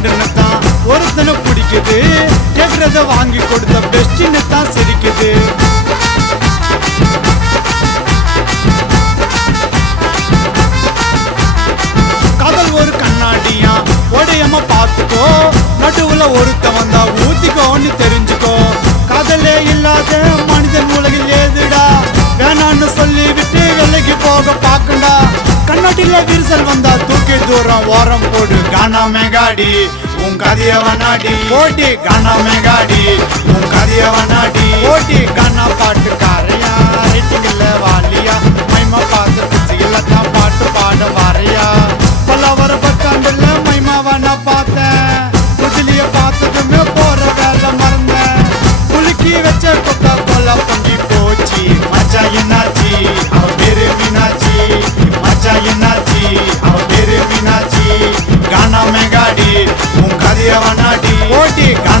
ஃப்ரெண்டுன்னு தான் ஒருத்தனை பிடிக்குது, கேக்குறத வாங்கி கொடுத்த பெஸ்டின்னு தான் சிரிக்குது. காதல் ஒரு கண்ணாடியா உடையமா பார்த்துக்கோ, நடுவுல ஒருத்த வந்தா ஊத்திக்கோன்னு தெரிஞ்சுக்கோ. காதலே இல்லாத மனிதன் உலகில் ஏதுடா, வேணான்னு சொல்லி விட்டு விலைக்கு போக பாக்கண்டா. கண்ணாடியில விரிசல் வந்தா தூக்கி தூரம் ஓரம் போடு. கானா மேகாடி உன் கதைய வனாடி ஓட்டி, கானா மேகாடி உன் கதைய வனாடி ஓட்டி. கானா பாட்டு காரையா ரைட்டிங்கல்ல வாலியா, மைமா பார்த்து பிச்சுல தான் பாட்டு பாட வாரையா. பல்லவர பத்தாண்டுல மைமாவா நான் பார்த்தேன், புதிலிய பார்த்ததுமே போற வேலை மறந்தேன். குலுக்கி வச்ச கொக்கா கோலா பொங்கி போச்சு, மச்சா என்னாச்சி அவ பேரு மீனாச்சி, மச்சா என்னாச்சி அவ பேரு மீனாச்சி. கானா மேகாடி உன் கதைய வனாடி ஓட்டி. கானா